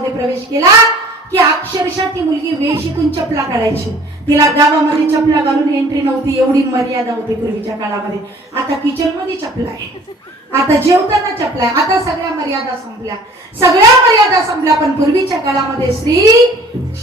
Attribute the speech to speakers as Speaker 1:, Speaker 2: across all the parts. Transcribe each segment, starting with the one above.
Speaker 1: गावामध्ये प्रवेश केला की अक्षरशः ती मुलगी वेशीतून चपला काढायची. तिला गावामध्ये चपला घालून एंट्री नव्हती एवढी मर्यादा होती पूर्वीच्या काळामध्ये. आता किचनमध्ये चपला आहे. आता जेवताना चपला आहे. आता सगळ्या मर्यादा संपल्या. सगळ्या मर्यादा संपल्या पण पूर्वीच्या काळामध्ये स्त्री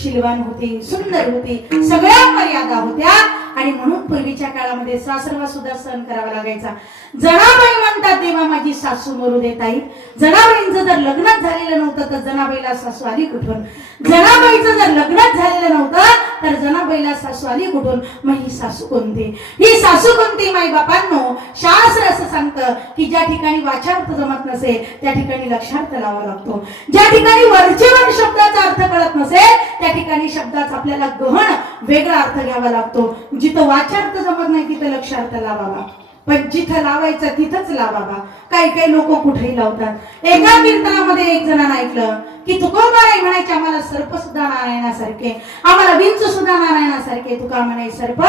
Speaker 1: शिलवान होती सुंदर होती सगळ्या मर्यादा होत्या. आणि म्हणून पूर्वीच्या काळामध्ये सासरवा सुद्धा सहन करावा लागायचा. जनाबाई म्हणतात तेव्हा माझी सासू मरू देत आई जनाबाईंचं जर लग्नात झालेलं नव्हतं तर जनाबाईला सासू आली कुठून? जनाबाईचं जर लग्नात झालेलं नव्हतं तर जनाबाईला सासू आली कुठून? मग ही सासू कोणती? ही सासू कोणती माई बापांनो? शास्त्र असं सांगतं की ज्या ठिकाणी वाचार्थ जमत नसेल त्या ठिकाणी लक्षार्थ लावा लागतो. ज्या ठिकाणी वरचेवर शब्दाचा अर्थ कळत नसेल त्या ठिकाणी शब्दाचा आपल्याला गहन वेगळा अर्थ घ्यावा लागतो. जिथं वाचार्थ जमत नाही तिथं लक्षार्थ लावावा. पण जिथं लावायचं तिथंच लावावा. काही काही लोक कुठेही लावतात. एका कीर्तनामध्ये एक जणांना ऐकलं की तुकोबाराय म्हणायचे आम्हाला सर्प सुद्धा नारायणासारखे. आम्हाला विंचू सुद्धा नारायणासारखे. तुका म्हणाय सर्प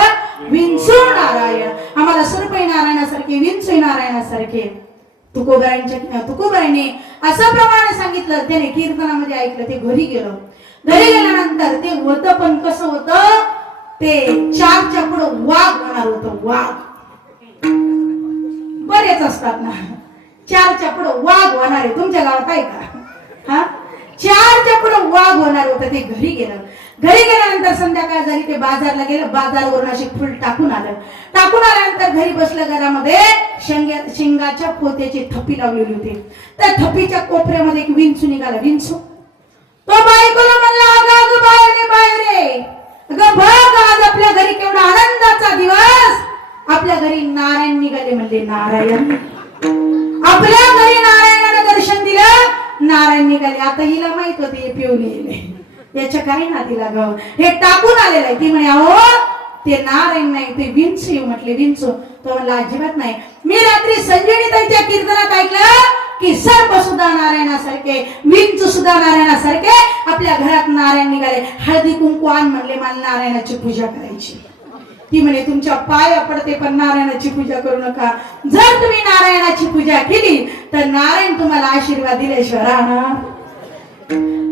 Speaker 1: विंचू नारायण. आम्हाला सर्प नारायणासारखे विंचू नारायणासारखे. तुकोबारांच्या तुकोबाईने असं प्रमाणे सांगितलं त्याने कीर्तनामध्ये ऐकलं ते घरी गेलं. घरी गेल्यानंतर ते होतं पण कसं होतं? ते चारच्या पुढं वाघ होणार होतं वाघ. बरेच असतात ना. चारच्या पुढं वाघ होणार आहे. तुमच्या गावात आहे का? हा? चारच्या पुढं वाघ होणार होतं ते घरी गेलं. घरी गेल्यानंतर संध्याकाळ झाली ते बाजारला गेलं बाजारवरून अशी फुल टाकून आलं. टाकून आल्यानंतर घरी बसलं घरामध्ये शेंग्या शेंगाच्या पोत्याची थप्पी लावलेली होती. त्या थप्पीच्या कोपऱ्यामध्ये एक विंचू निघाला. विंचू? तो बायकोला म्हणला अगं बाहेर रे बाहेर रे अगं बघ आज आपल्या घरी केवढा आनंदाचा दिवस. आपल्या घरी नारायण निघाले म्हणले नारायण. आपल्या घरी नारायणानं दर्शन दिलं नारायण निघाले. आता हिला माहीत होते हे पिऊन येईल याच्या काही तिला गाव हे टाकून आलेलं आहे. ती म्हणे अहो ते नारायण नाही ते विंचू. येऊ म्हटले विंचू. तो म्हणला अजिबात नाही. मी रात्री संजीवनी ताईच्या कीर्तनात ऐकलं की सर्प सुद्धा नारायणासारखे विंचू सुद्धा नारायणासारखे आपल्या घरात नारायण निघाले. हळदी कुंकू आण म्हणले मला नारायणाची पूजा करायची. ती म्हणे तुमच्या पाय पडते पण नारायणाची पूजा करू नका. जर तुम्ही नारायणाची पूजा केली तर नारायण तुम्हाला आशीर्वाद दिल्याशिवाय राहणार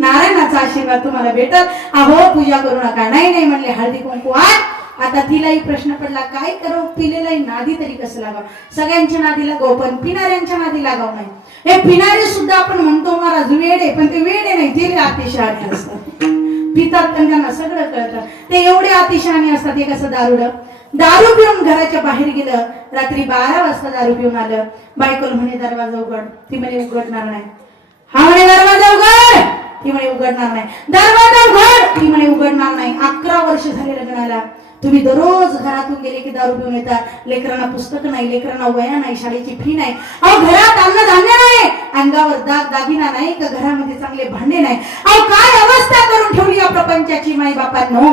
Speaker 1: नारायणाचा आशीर्वाद तुम्हाला भेटत अहो पूजा करू नका. नाही नाही म्हणले हळदी कुंकू आण. आता तिलाही प्रश्न पडला काय करू? पिलेलाही नादी तरी कसं लागाव? सगळ्यांच्या नादी लागाव पण पिणाऱ्यांच्या नादी लागाव नाही. हे पिणारे सुद्धा आपण म्हणतो महाराज वेडे पण ते वेडे नाही ते अतिशय असतात. पितात पण त्यांना सगळं कळतं. ते एवढे अतिशहाणी असतात एक असं दारुड? दारू पिऊन घराच्या बाहेर गेलं रात्री बारा वाजता दारू पिऊन आलं. बायकोल म्हणे दरवाजा उघड. ती म्हणे उघडणार नाही. हा म्हणे दरवाजा उघड. ती म्हणे उघडणार नाही. दरवाजा उघड. ती म्हणे उघडणार नाही. अकरा वर्ष झाले लग्नाला तुम्ही दररोज घरातून गेले की दारू पिऊन येतात लेकरांना पुस्तक नाही लेकरांना वया नाही शाळेची फी नाही. अहो घरात अन्नधान्य नाही. अंगावर दाग दागिना नाही का घरामध्ये चांगले भांडे नाही? अहो काय अवस्था करून ठेव बापांनो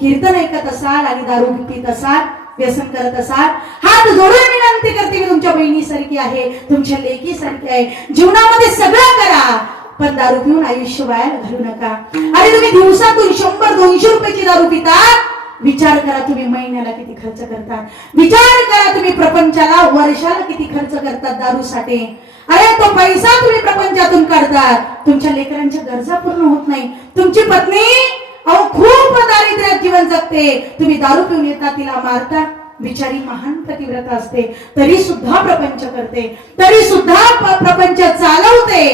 Speaker 1: कीर्तन ऐकत असाल आणि दारू पित असाल व्यसन करत असाल हात जोडून विनंती करते मी तुमच्या बहिणीसारखी आहे तुमच्या लेकीसारखी आहे. जीवनामध्ये सगळं करा पण दारू पिऊन आयुष्य वाया घालू नका. आणि तुम्ही दिवसातून शंभर दोनशे रुपयाची दारू पिता? विचार करा तुम्ही महिन्याला किती खर्च करतात विचार करा तुम्ही प्रपंचाला वर्षाला किती खर्च करतात दारूसाठी अरे तो पैसा तुम्ही प्रपंचातून काढतात तुमच्या लेकरांच्या गरजा पूर्ण होत नाही. तुमची पत्नी अहो खूप दारिद्र्यात जीवन जगते. तुम्ही दारू पिऊन येता तिला मारता. बिचारी महान पतिव्रता असते. तरी सुद्धा प्रपंच करते. तरी सुद्धा प्रपंच चालवते.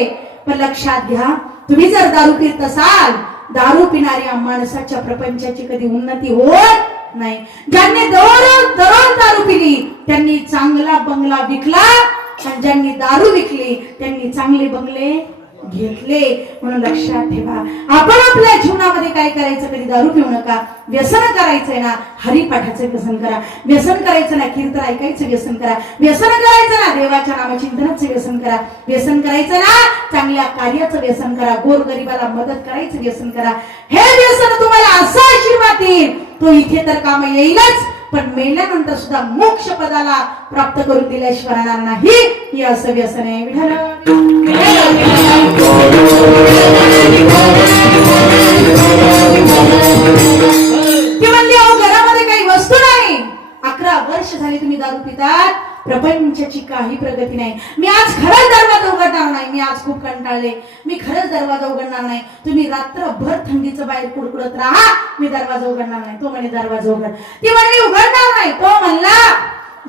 Speaker 1: पण लक्षात घ्या तुम्ही जर दारू पित असाल दारू पिणाऱ्या माणसाच्या प्रपंचाची कधी उन्नती होत नाही. ज्यांनी दररोज दररोज दारू पिली त्यांनी चांगला बंगला विकला आणि ज्यांनी दारू विकली त्यांनी चांगले बंगले घेतले म्हणून लक्षात ठेवा. आपण आपल्या जीवनामध्ये काय करायचं? कधी दारू पिऊ नका व्यसन करायचंय ना हरिपाठाचं व्यसन करा. व्यसन करायचं ना कीर्तन ऐकायचं व्यसन करा. व्यसन करायचं ना देवाच्या नामचिंतनाचं व्यसन करा. व्यसन करायचं ना चांगल्या कार्याचं व्यसन करा. गोरगरिबाला मदत करायचं व्यसन करा. हे व्यसन तुम्हाला असा आशीर्वाद देईल. तो इथे तर काम येईलच. पण मेल्यानंतर सुद्धा मोक्ष पदाला प्राप्त करून दिल्याशिवाय राहणार नाही हे असं व्यसन आहे विठ्ठल ती म्हणते अहो घरामध्ये काही वस्तू नाही अकरा वर्ष झाली तुम्ही दारू पितात प्रपंचाची काही प्रगती नाही. मी आज खरंच दरवाजा उघडणार नाही. मी आज खूप कंटाळले. मी खरंच दरवाजा उघडणार नाही. तुम्ही रात्रभर थंडीचं बाहेर कुडकुडत राहा. मी दरवाजा उघडणार नाही. तो म्हणे दरवाजा उघड. ती म्हणे उघडणार नाही. तो म्हणला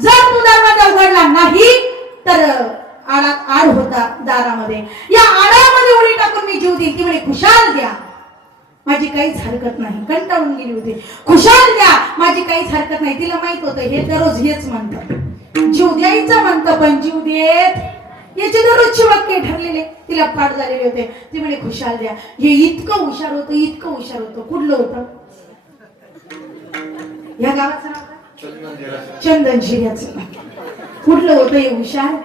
Speaker 1: जर तू दरवाजा उघडला नाही तर आडा आड होता दारामध्ये. या आडामध्ये उडी टाकून मी जीव देईल. ती म्हणे खुशाल द्या. माझी काहीच हरकत नाही. कंटाळून गेली होती. खुशाल द्या. माझी काहीच हरकत नाही. तिला माहीत होतं. हे दररोज हेच म्हणतात. जीव द्यायचं म्हणतं पण जीव देत. याचे दररोजचे वाक्य ठरलेले तिला पाठ झालेले होते. ती म्हणे खुशाल द्या. हे इतकं हुशार होतं इतकं हुशार होतं. कुठलं होतं? या गावाचं नाव चंदन शिर्याचं कुठलं होतं हे हुशार?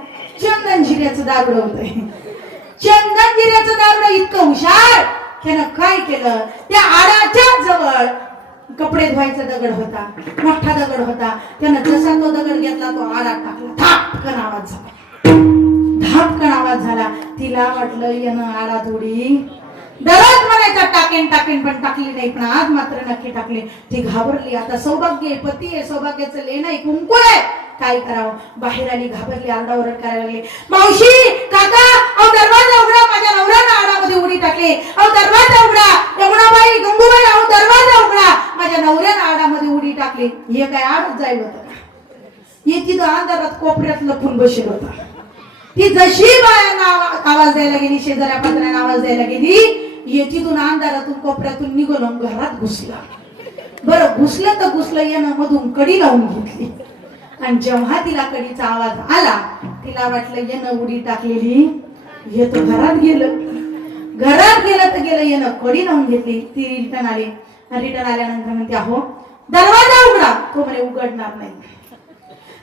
Speaker 1: चंदन झिऱ्याचं दारुड होत. चंदन झिऱ्याचं दारुड इतकं हुशार त्यानं काय केलं? त्या आडाच्या जवळ कपडे धुवायचा दगड होता मोठा दगड होता. त्यानं जसा तो दगड घेतला तो आरात टाकला. धापकन आवाज झाला. धापकन आवाज झाला. तिला वाटलं यानं आडा थोडी दररोज म्हणायचा टाकेन टाकेन पण टाकली नाही पण आज मात्र नक्की टाकली. ती घाबरली. आता सौभाग्य आहे, पती आहे सौभाग्याचं लेण आहे कुंकू आहे. काय करावं? बाहेर आली घाबरली आरडाओरड करायला लागली. मावशी काका अहो दरवाजा उघडा माझ्या नवऱ्याला आडामध्ये उडी टाकली. अहो दरवाजा उघडा. यमुनाबाई गंगूबाई अहो दरवाजा उघडा. माझ्या नवऱ्याला आडामध्ये उडी टाकली. हे काय आडच जाईल होतं? हे तिथं अंधारात कोपऱ्यात लपून बसेल होता. ती जशी बायांना आवाज द्यायला गेली शेजाऱ्या पात्रांना आवाज द्यायला गेली ये तिथून अंधारातून कोपऱ्यातून निघून घरात घुसला. बरं घुसलं तर घुसलं यानं मधून कडी लावून घेतली. आणि जेव्हा तिला कडीचा आवाज आला तिला वाटलं येणं उडी टाकलेली. हे तर घरात गेलं. घरात गेलं तर गेलं येणं कडी लावून घेतली. ती रिटर्न आली. रिटर्न आल्यानंतर म्हणते अहो दरवाजा उघडा. तो म्हणे उघडणार नाही.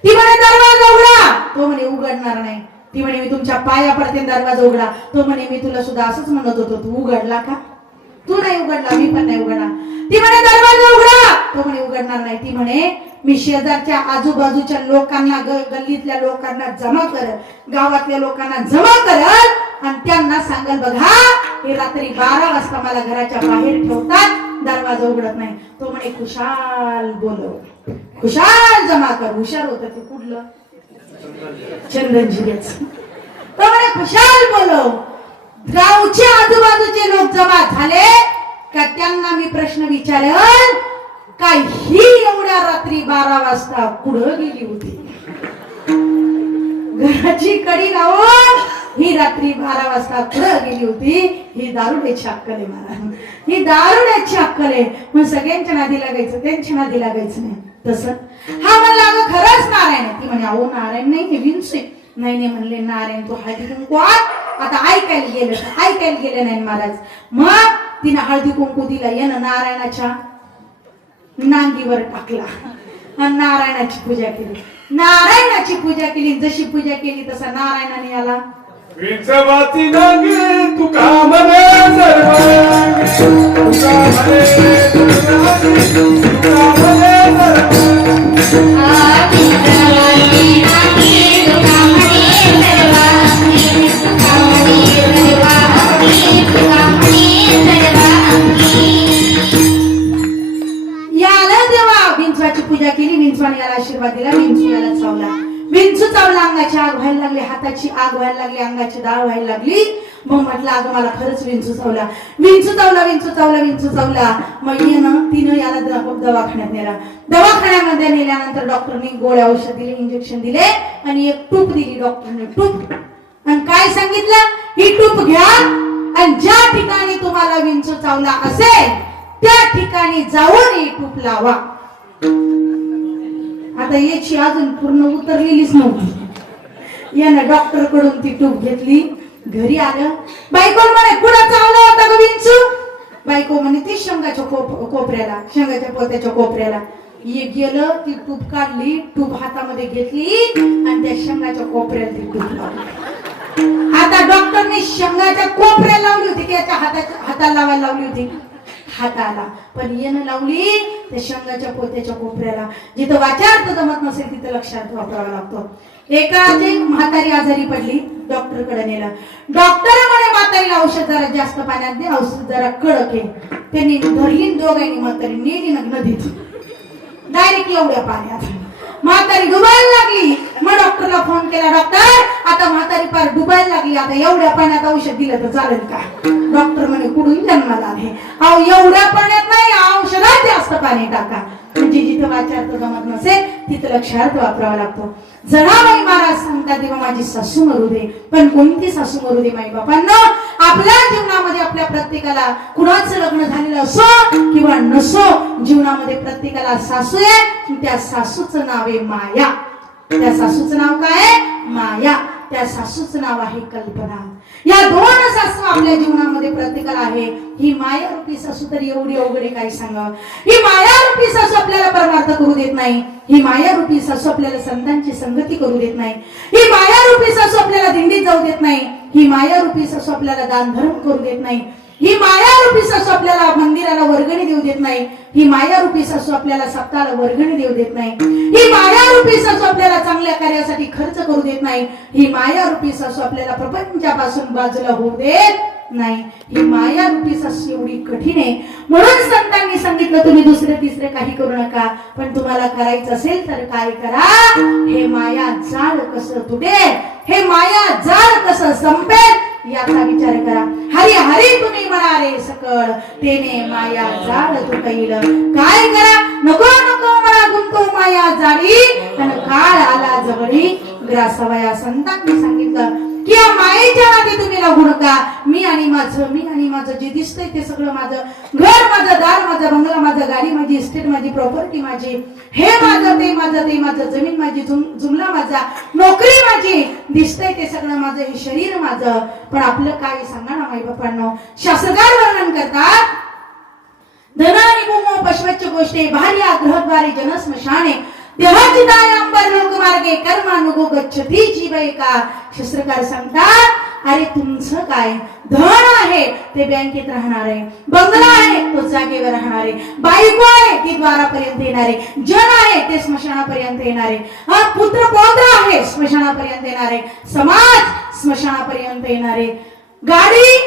Speaker 1: ती म्हणे दरवाजा उघडा. तो म्हणे उघडणार नाही. ती म्हणे मी तुमच्या पाया पडते दरवाजा उघडा. तो म्हणे मी तुला सुद्धा असंच म्हणत होतो तू उघडला का? तू नाही उघडला मी पण नाही उघडला ती म्हणे दरवाजा उघडा. तो म्हणे उघडणार नाही. ती म्हणे मी शेजारच्या आजूबाजूच्या लोकांना गल्लीतल्या लोकांना जमा करत गावातल्या लोकांना जमा करत आणि त्यांना सांगल बघा हे रात्री बारा वाजता मला घराच्या बाहेर ठेवतात दरवाजा उघडत नाही. तो म्हणे खुशाल बोलव खुशाल जमा कर. हुशार होत ते कुठलं? चंदन तो म्हणे खुशाल बोलव गावचे आजूबाजूचे लोक जमा झाले का त्यांना मी प्रश्न विचारेल काही एवढ्या रात्री बारा वाजता पुढं गेली होती. घराची कडी गाव ही रात्री बारा वाजता पुढं गेली होती. ही दारुड्याची अक्कल महाराज. ही दारुड्याची अक्कल आहे मग सगळ्यांच्या नादी लागायचं त्यांच्या नादी लागायचं नाही. तसं. हा म्हणला अगं खरंच नारायण आहे. ती म्हणे अहो नारायण नाही हे विंच आहे नाही नाही म्हणले नारायण तो हळदी कुंकू आता ऐकायला गेलं ऐकायला गेलं नाही महाराज. मग तिनं हळदी कुंकू दिला येणं नारायणाच्या. नांगीवर टाकला. नारायणाची पूजा केली. नारायणाची पूजा केली. जशी पूजा केली तसा नारायणाने याला
Speaker 2: विंचवाती नांगी तुका तुका तुका आशीर्वादीला
Speaker 1: याला विंचू याला चावला. विंचू चावला अंगाची आग व्हायला लागली हाताची आग व्हायला लागली अंगाची डाळ व्हायला लागली. मग म्हटलं अगं मला खरंच विंचू चावला. विंचू चावला विंचू चावला विंचू चावला. मग येणं तिनं याला दवाखान्यात नेला. दवाखान्यामध्ये नेल्यानंतर डॉक्टरनी गोळ्या औषध दिले इंजेक्शन दिले आणि एक टूप दिली डॉक्टरने टूप. आणि काय सांगितलं? ही टूप घ्या आणि ज्या ठिकाणी तुम्हाला विंचू चावला असेल त्या ठिकाणी जाऊन ही टूप लावा. आता याची अजून पूर्ण उतरलेलीच नव्हती. यानं डॉक्टरकडून ती टूप घेतली घरी आलं. बायको म्हणे कुणाचा चावला होता ग विंचू? बायको म्हणे ते शेंगाच्या कोप कोपऱ्याला शेंगाच्या पोत्याच्या कोपऱ्याला. एक गेलं ती टूप काढली टूप हातामध्ये घेतली आणि त्या शेंगाच्या कोपऱ्याला ती टूप लावली. आता डॉक्टरने शेंगाच्या कोपऱ्या लावली होती की याच्या हाताच्या हाताला लावायला लावली होती? हाताला. पण येणं लावली ते शंगाच्या पोत्याच्या कोपऱ्याला. जिथं वाचार्थ जमत नसेल तिथं लक्षात वापरावा लागतो. एका म्हातारी आजारी पडली डॉक्टरकडे डॉक्टर म्हणे म्हातारीला औषध जरा जास्त पाण्यात दे औषध जरा कडक आहे. त्यांनी धरली दोघांनी म्हातारी नेली नदीत. डायरेक्ट एवढ्या पाण्यात. म्हातारी डुबायला लागली. डॉक्टरला फोन केला डॉक्टर आता म्हातारी पार डुबायला लागली आता एवढ्या पाण्यात औषध दिलं तर चालेल का? डॉक्टर म्हणे कुठून जन्माला आहे अहो एवढ्या पाण्यात नाही औषधात जास्त पाणी टाका. म्हणजे जिथं वाचार्थ जमत नसेल तिथं लक्षार्थ वापरावा लागतो. जनाबाई महाराज सांगतात तेव्हा माझी सासू मरू दे. पण कोणती सासू मरू दे माई बापांना? आपल्या जीवनामध्ये आपल्या प्रत्येकाला कुणाचं लग्न झालेलं असो किंवा नसो जीवनामध्ये प्रत्येकाला सासू आहे त्या सासूचं नाव आहे माया. त्या सासूचं नाव काय? माया. त्या सासूचं नाव आहे कल्पना. या दोन सासू आपल्या जीवनामध्ये प्रतिकार आहे. ही माया रूपी सासू तर एवढी अवघड काय सांगा? ही माया रूपी सासू आपल्याला परमार्थ करू देत नाही. ही माया रूपी सासू आपल्याला संतांची संगती करू देत नाही. ही माया रूपी सासू आपल्याला दिंडीत जाऊ देत नाही. ही माया रूपी सासू आपल्याला दानधर्म करू देत नाही. ही मायारूपी सासू आपल्याला मंदिराला वर्गणी देऊ देत नाही. ही मायारूपी सासू आपल्याला सप्ताला वर्गणी देऊ देत नाही. ही मायारूपी सासू आपल्याला चांगल्या कार्यासाठी खर्च करू देत नाही. ही मायारूपी सासू आपल्याला प्रपंचापासून बाजूला होऊ देत नाही. ही माया रूपी सासू एवढी कठीण आहे. म्हणून संतांनी सांगितलं तुम्ही दुसरे तिसरे काही करू नका. पण तुम्हाला करायचं असेल तर काय करा? हे माया जाळ कसं तुटेल? हे माया जाळ कसं संपेल? याचा विचार करा. हरी हरी तुम्ही म्हणाले सकळ. तेने माया जाड तू कैल काय करा? नको नको मला गुंतो माया जाडी आणि काळ आला जवळी. ग्रासवया संतांनी सांगितलं की या मायेच्या नादी तुम्ही लागू नका. मी आणि माझं मी आणि माझं जे दिसतंय ते सगळं माझं घर माझं दार माझा बंगला माझा गाडी माझी इस्टेट माझी प्रॉपर्टी माझी हे माझं ते माझं ते माझं जमीन माझी जुमला माझा नोकरी माझी. दिसतंय ते सगळं माझं हे शरीर माझं. पण आपलं काय सांगा ना माई बापांना शास्त्रकार वर्णन करतात धनानी मोमो पशवच्च गोष्टी भार्या ग्रहद्वारे जनस्मशाने स्मशाने देहाची दाय कर्मानुगो गच्छती जीवयका शस्त्रकार सांगतात अरे तुमचं काय? धन आहे. ते बँकेत राहणार आहे बंगला आहे तो जागेवर राहणार आहे बायको आहे ती द्वारापर्यंत येणार आहे जन आहे ते स्मशानापर्यंत येणार आहे हा पुत्र पौत्र आहे स्मशानापर्यंत येणार आहे समाज स्मशानापर्यंत येणार आहे गाडी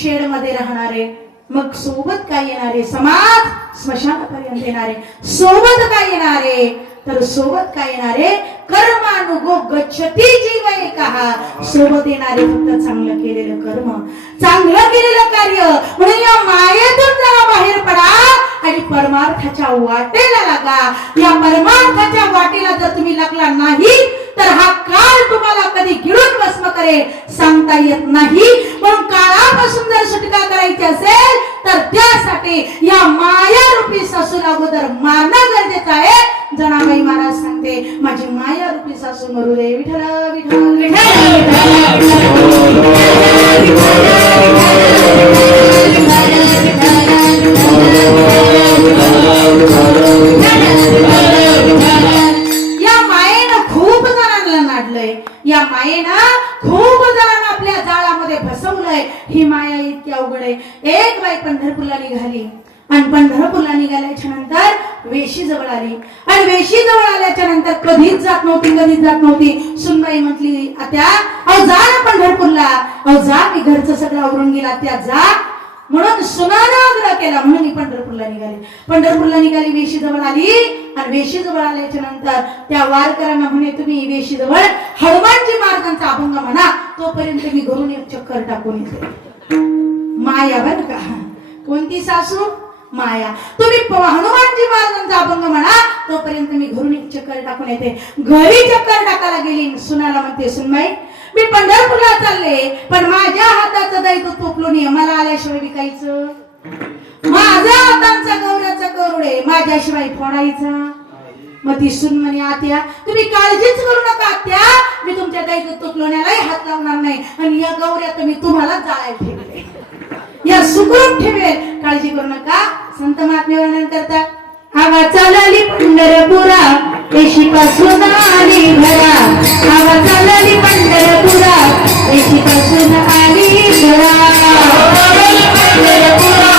Speaker 1: शेडमध्ये राहणार आहे मग सोबत काय येणार? आहे समाज स्मशानापर्यंत येणार आहे सोबत काय येणार? आहे तर सोबत काय येणार? आहे कर्मानुगो गच्छती जीव कहा सोबत येणारे फक्त चांगलं केलेलं कर्म. चांगलं केलेलं कार्य. म्हणून या मायेतून जरा बाहेर पडा आणि परमार्थाच्या वाटेला लागा. या परमार्थाच्या वाटेला जर तुम्ही लागला नाही तर हा काळ तुम्हाला कधी गिळून भस्म करेल सांगता येत नाही पण काळापासून जर सुटका करायची असेल तर त्यासाठी या माया रूपी सासूला अगोदर मारणं गरजेचं आहे जनाबाई महाराज सांगते माझी माया रूपी सासू मरू दे विठ्ठल विठ्ठल विठल मायेनं खूप जणांना आपल्या जाळामध्ये फसवलंय. ही माया इतकी अवघड आहे. एक बाई पंढरपूरला निघाली. आणि पंढरपूरला निघाल्याच्या नंतर वेशी जवळ आली. आणि वेशी जवळ आल्याच्यानंतर कधीच जात नव्हती कधीच जात नव्हती. सुनबाई म्हटली त्या अहो जा ना पंढरपूरला. अहो जा मी घरचं सगळं आवरून गेला. त्या जा. म्हणून सुनानं आग्रह केला. म्हणून मी पंढरपूरला निघाली. पंढरपूरला निघाली वेशी जवळ आली आणि वेशी जवळ आल्याच्यानंतर त्या वारकऱ्यांना म्हणे तुम्ही वेशी जवळ हनुमानजी महाराजांचा अभंग म्हणा. तोपर्यंत मी घरून एक चक्कर टाकून येते. माया बर का? कोणती सासू? माया. तुम्ही हनुमानजी महाराजांचा अभंग म्हणा. तोपर्यंत मी घरून एक चक्कर टाकून येते. घरी चक्कर टाकायला गेली सुनाला म्हणते सुनबाई मी पंढरपूरला चालले पण माझ्या हाताचं दायित्व तोपलो नाही मला आल्याशिवाय विकायचं. माझ्या हातांचा गौऱ्याचा गरुडे माझ्याशिवाय फोडायचा. मग ती सुन म्हणे आत्या तुम्ही काळजीच करू नका आत्या. मी तुमच्या दायित्व तुटलोण्यालाही हात लावणार नाही. आणि या गौऱ्या तुम्ही तुम्हाला जाळायला ठेवले. या सुखरूप ठेवेल. काळजी करू नका. संत महात्मे वर्णन करतात. आवा चालली पंढरपुरा एशी पासून आली घरा. आवा चालली पंढरपुरा एशी पासून आली घरा. पंढरपुरा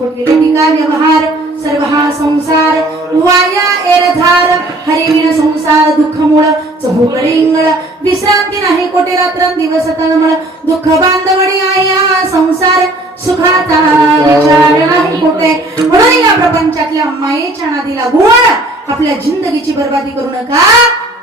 Speaker 1: खोटलेली टीका व्यवहार सर्व हा संसार वाया एरधार हरिविण संसार दुःख मूळ चहू चहुकडिंगळ विश्रांती नाही कोटे रात्र दिवस तळमळ दुःख बांधवणी आया संसार सुखाचा विचार नाही कोटे. म्हणून या प्रपंचातल्या मायेच्या नादी लागून आपल्या जिंदगीची बर्बादी करू नका.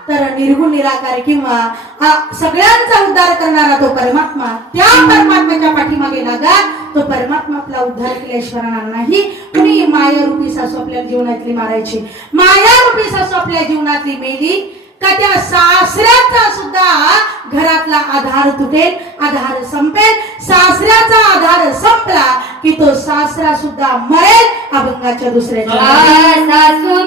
Speaker 1: तर निर्गुण निराकार किंवा हा सगळ्यांचा उद्धार करणारा तो परमात्मा त्या परमात्म्याच्या पाठीमागे लागा तो परमात्मा आपला उद्धार केल्याशिवाय नाही. कुणी माया रूपी सासू आपल्या जीवनातली मारायची? माया रूपी सासू आपल्या जीवनातली मेली? का त्या सासऱ्याचा सुद्धा घरातला आधार तुटेल आधार संपेल. सासऱ्याचा आधार संपला की तो सासरा सुद्धा मरेल अभंगाच्या दुसऱ्याच्या
Speaker 3: सासू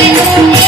Speaker 3: मेल्यावारी तुटला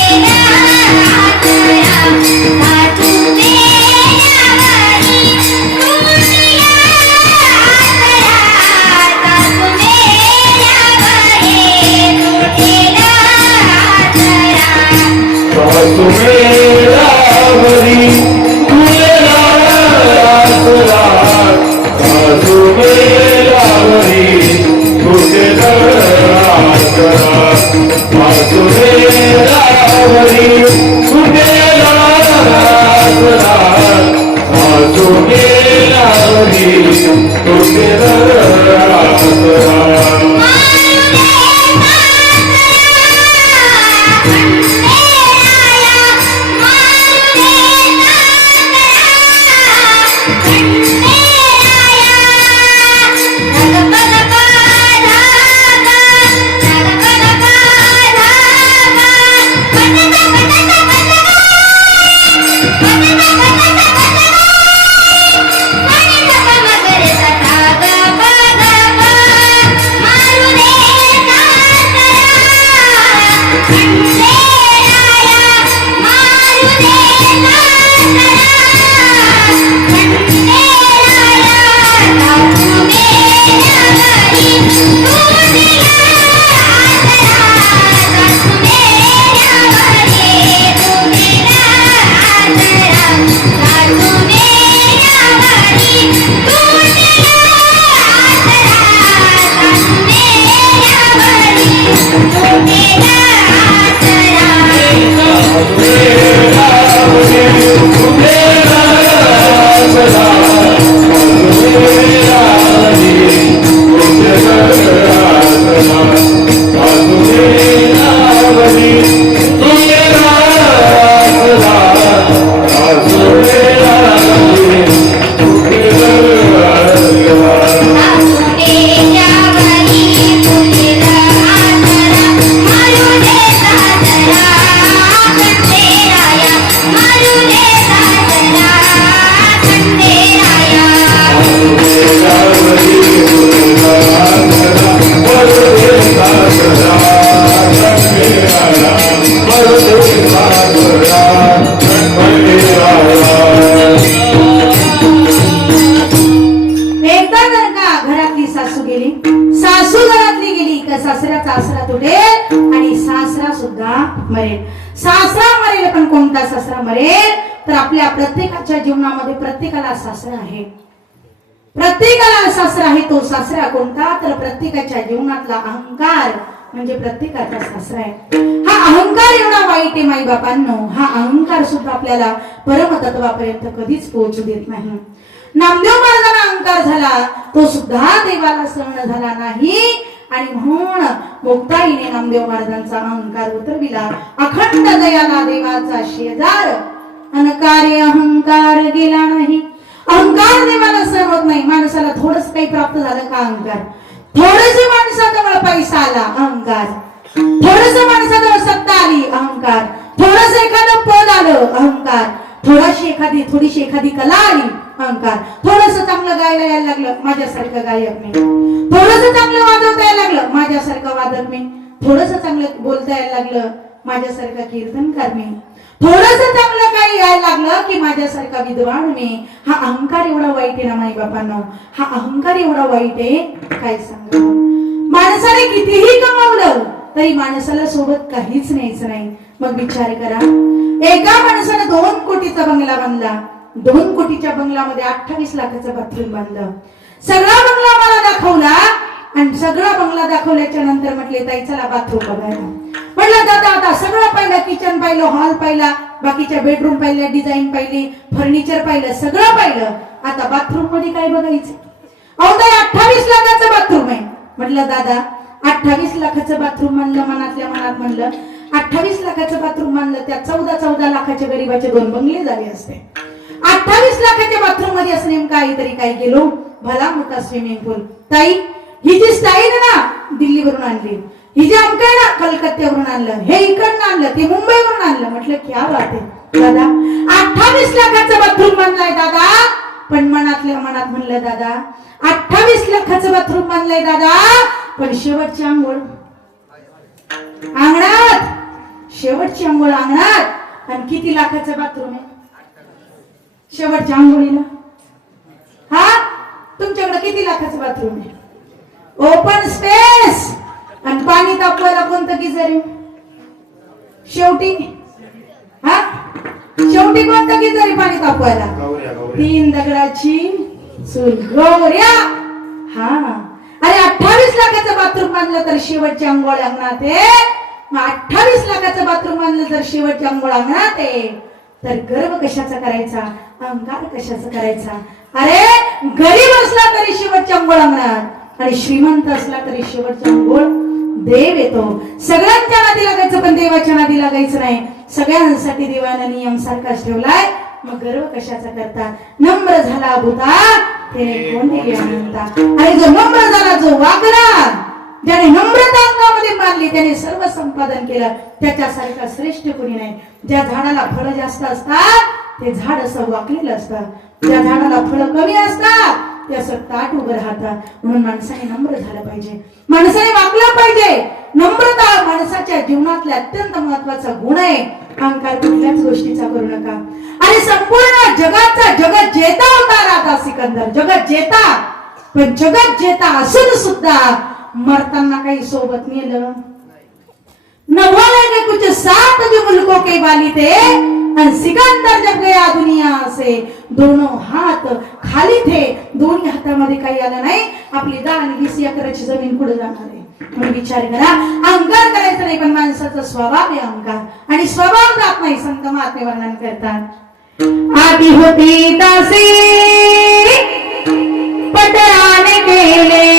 Speaker 1: सासरा आहे. प्रत्येकाला सासरा आहे तो सासरा कोणता? तर प्रत्येकाच्या जीवनातला अहंकार म्हणजे प्रत्येकाचा सासरा आहे. हा अहंकार एवढा वाईट आहे माई बापांनो हा अहंकार सुद्धा आपल्याला परमतत्वापर्यंत कधीच पोहोचू देत नाही. नामदेव महाराजांना अहंकार झाला तो सुद्धा देवाला सहन झाला नाही. आणि म्हणून मुक्ताईने नामदेव महाराजांचा अहंकार उतरविला. अखंड दयाला देवाचा शेजार. अनकार्य अहंकार गेला नाही. अहंकार देवाला सहन होत नाही. माणसाला थोडस काही प्राप्त झालं का अहंकार? थोडस माणसाजवळ पैसा आला अहंकार. थोडस माणसाजवळ सत्ता आली अहंकार. थोडस एखादं पद आलं अहंकार. थोडाशी एखादी थोडीशी एखादी कला आली अहंकार. थोडस चांगलं गायला यायला लागलं माझ्यासारखं गायक मी. थोडस चांगलं वाजवता यायला लागलं माझ्यासारखं वादक मी. थोडस चांगलं बोलता यायला लागलं माझ्यासारखं कीर्तनकार मी. थोडस चांगलं काही यायला लागलं की माझ्यासारखा विद्वान मी हा अहंकार एवढा वाईट आहे ना माई बापांनो? हा अहंकार एवढा वाईट आहे काय सांगा माणसाने कितीही कमावलं तरी माणसाला सोबत काहीच न्यायचं नाही. मग विचार करा. एका माणसानं दोन कोटीचा बंगला बांधला दोन कोटीच्या बंगलामध्ये अठ्ठावीस लाखाचं बाथरूम बांधलं. सगळा बंगला मला दाखवला आणि सगळा बंगला दाखवल्याच्या नंतर म्हटले ताई चला बाथरूम बघायला. पहिला दादा आता सगळं पाहिलं किचन पाहिलं हॉल पाहिला बाकीच्या बेडरूम पाहिल्या डिझाईन पाहिली फर्निचर पाहिलं सगळं पाहिलं. आता बाथरूममध्ये काय बघायचं? अहो ताई अठ्ठावीस लाखाचं बाथरूम आहे. म्हटलं दादा अठ्ठावीस लाखाचं बाथरूम म्हणलं मनातल्या मनात म्हणलं. अठ्ठावीस लाखाचं बाथरूम म्हणलं त्या चौदा चौदा लाखाच्या गरीबाचे दोन बंगले झाले असते. अठ्ठावीस लाखाच्या बाथरूममध्ये असं नेमकं काहीतरी काय गेलो? भला मोठा स्विमिंग पूल ताई ही जी स्टाईल ना दिल्लीवरून आणली. ही जे अमक आहे ना कलकत्त्यावरून आणलं हे इकडनं आणलं ते मुंबईवरून आणलं. म्हटलं क्या बात आहे. दादा अठ्ठावीस लाखाचं बाथरूम बांधलाय दादा. पण मनातल्या मनात म्हणलं दादा अठ्ठावीस लाखाचं बाथरूम बांधलंय दादा. पण शेवटची आंघोळ. अंगणात. शेवटची आंघोळ अंगणात. आणि किती लाखाचं बाथरूम आहे? शेवटच्या आंघोळीला. हा? तुमच्याकडे किती लाखाचं बाथरूम आहे? ओपन स्पेस आणि पाणी तापवायला कोणतं गिझर आहे शेवटी? हा? शेवटी कोणतं गिझर आहे पाणी तापवायला? तीन दगडाची चूल. गौऱ्या! हा. अरे अठ्ठावीस लाखाचं बाथरूम बांधलं तर शेवटच्या अंघोळ अंगणात अठ्ठावीस लाखाचं बाथरूम बांधलं तर शेवटच्या अंघोळ अंगणात आहे. तर गर्व कशाचा करायचा? अहंकार कशाचा करायचा? अरे गरीब असला तरी शेवटच्या अंघोळ अंगणात. आणि श्रीमंत असला तरी शेवटच्या अंघोळ देव येतो. सगळ्यांच्या नादी लागायचं पण देवाच्या नादी लागायचं नाही. सगळ्यांसाठी देवानं नियम सारखाच ठेवलाय. मग गर्व कशाचा करता? नम्र झाला भूता त्याने कोण दिली अनंता आणि जो नम्र झाला जो वागला ज्याने नम्रता अंगामध्ये मानली त्याने सर्व संपादन केलं त्याच्यासारखा श्रेष्ठ कोणी नाही. ज्या झाडाला फळं जास्त असतात ते झाड असं वाकलेलं असतं. ज्या झाडाला फळं कमी असतात ते ताट उभं राहतात. म्हणून माणसाने नम्र झालं पाहिजे. माणसाने वागलं पाहिजे. नम्रता माणसाच्या जीवनातला अत्यंत महत्त्वाचा गुण आहे. अहंकार कुठल्याच गोष्टीचा करू नका. आणि संपूर्ण जगाचा जगत जेता होता राजा सिकंदर. जगत जेता. पण जगत जेता असून सुद्धा मरताना काही सोबत नेलं. नवाले ने कुछ सात जो मुल्कों के वाली थे और सिकंदर जब गया दुनिया से दोनों हात खाली थे. दोन्ही हातामध्ये काही आलं नाही. आपली दान वीस एकराची जमीन कुठे जाणार आहे? म्हणून विचार करा. अहंकार करायचा नाही पण माणसाचा स्वभाव आहे अहंकार. आणि स्वभाव जात नाही संत महात्मे वर्णन करतात. आधी होती दासी पटराने गेले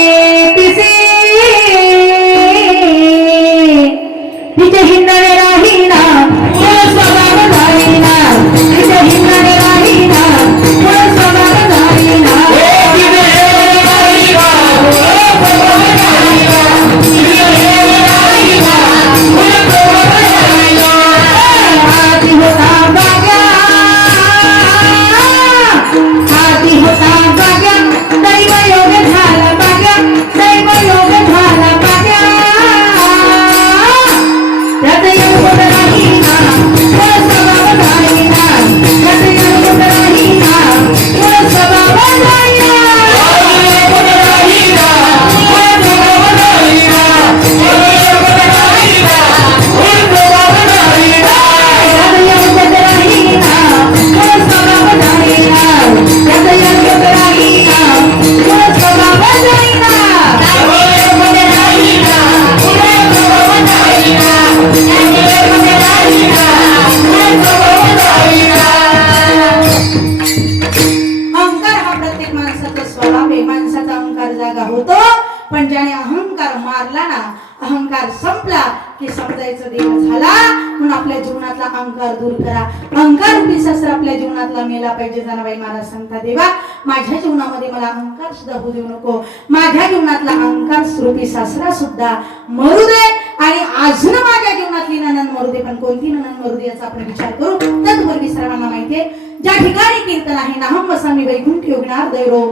Speaker 1: मारला ना अहंकार संपला की समजायचं देव झाला. म्हणून आपल्या जीवनातला अहंकार दूर करा. अहंकार रूपी आपल्या जीवनातला मेला पाहिजे जनाबाई महाराज सांगता देवा माझ्या जीवनामध्ये मला अहंकार सुद्धा होऊ देऊ नको. माझ्या जीवनातला अहंकार स्वरूपी सासरा सुद्धा मरू दे आणि अजून माझ्या जीवनातली ननन मरू दे. पण कोणती ननन मरू दे याचा आपण विचार करू. तत्पूर्वी सर्वांना माहितीये ज्या ठिकाणी कीर्तन आहे नाहम वसामी वैकुंठ योगणार दैरो.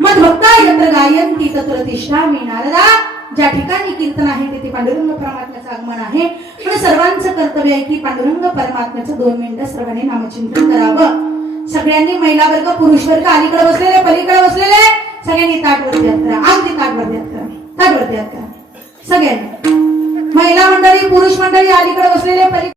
Speaker 1: मग भक्ता यत्र गायंती तत्र तिष्ठा मी नारदा. ज्या ठिकाणी कीर्तन आहे तिथे पांडुरंग परमात्म्याचं आगमन आहे. पण सर्वांचं कर्तव्य आहे की पांडुरंग परमात्म्याचं दोन मिनिटं सर्वांनी नामचिंतन करावं. सगळ्यांनी महिला वर्ग पुरुष वर्ग अलीकडे बसलेले पलीकडे बसलेले सगळ्यांनी ताटवरती हात करा. अगदी ताटवरती हात करा. ताटवरती हात करा. सगळ्यांनी. महिला मंडळी पुरुष मंडळी अलीकडे बसलेले पलीकडे